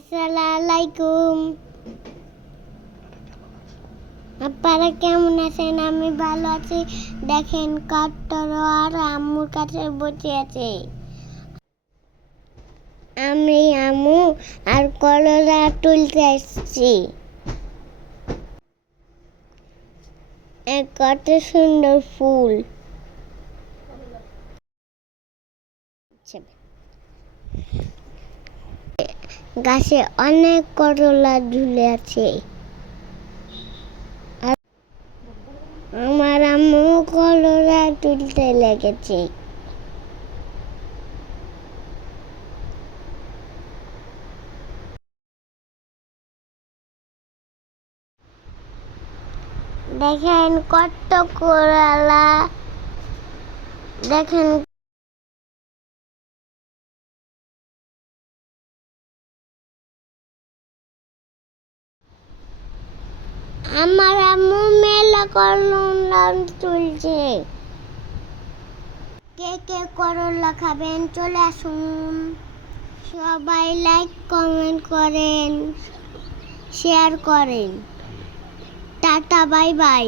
আসসালামু আলাইকুম। আপনারা কেমন আছেন? আমি ভালো আছি। দেখেন কট্টর আর আম্মুর কাছে বসে আছে। আমি আম্মু আর কলরা তুলতে এসেছি। কত সুন্দর ফুল। গাছে অনেক করলা ঝুলে আছে। আমার আম্মু কলরা তুলতে লেগেছে। দেখেন কত করলা। দেখেন আমার আম্মু মেলা করলা তুলছে। কে কে করলা খাবেন চলে আসুন। সবাই লাইক কমেন্ট করেন, শেয়ার করেন। Tata bye bye.